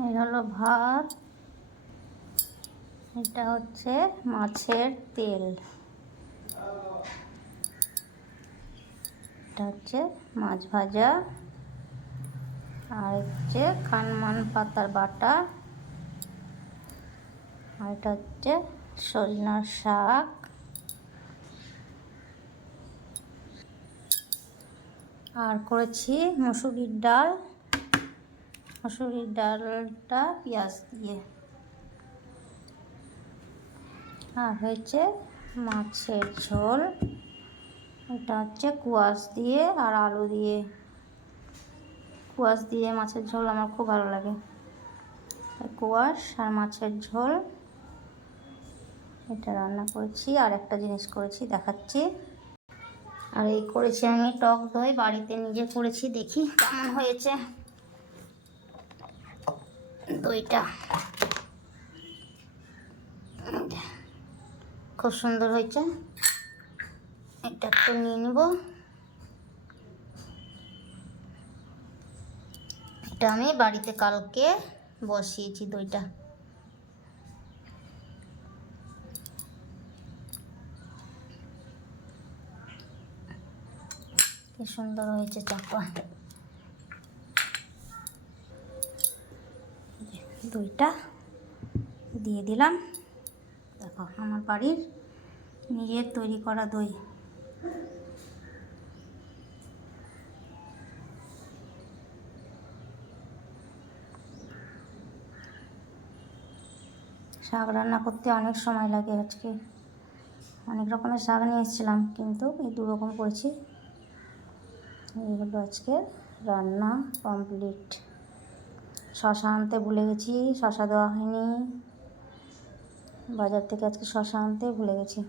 এই হলো ভাত, এটা হচ্ছে মাছের তেল, এটা হচ্ছে মাছ ভাজা, আর হচ্ছে কানমান পাতার বাটা, আর এটা হচ্ছে সজনার শাক, আর করেছি মুসুরির ডাল, মুসুরির ডালটা পেঁয়াজ দিয়ে, আর হয়েছে মাছের ঝোল, এটা হচ্ছে কুয়াশ দিয়ে আর আলু দিয়ে, কুয়াশ দিয়ে মাছের ঝোল আমার খুব ভালো লাগে। কুয়াশ আর মাছের ঝোল এটা রান্না করেছি। আর একটা জিনিস করেছি দেখাচ্ছি, আর এই করেছি আমি টক দই, বাড়িতে নিজে করেছি, দেখি কেমন হয়েছে দইটা। খুব সুন্দর হয়েছে, এটা একটু নিয়ে নিব। এটা আমি বাড়িতে কালকে বসিয়েছি দইটা। কি সুন্দর হয়েছে চাপা। দইটা দিয়ে দিলাম, দেখো আমার বাড়ির নিজের তৈরি করা দই। শাক রান্না করতে অনেক সময় লাগে, আজকে অনেক রকমের শাক নিয়ে এসেছিলাম, কিন্তু এই দু রকম করেছি। এই হলো আজকে রান্না কমপ্লিট। শশা আনতে ভুলে গেছি, শশা দেওয়া হয়নি বাজার থেকে, আজকে শশা আনতে ভুলে গেছি।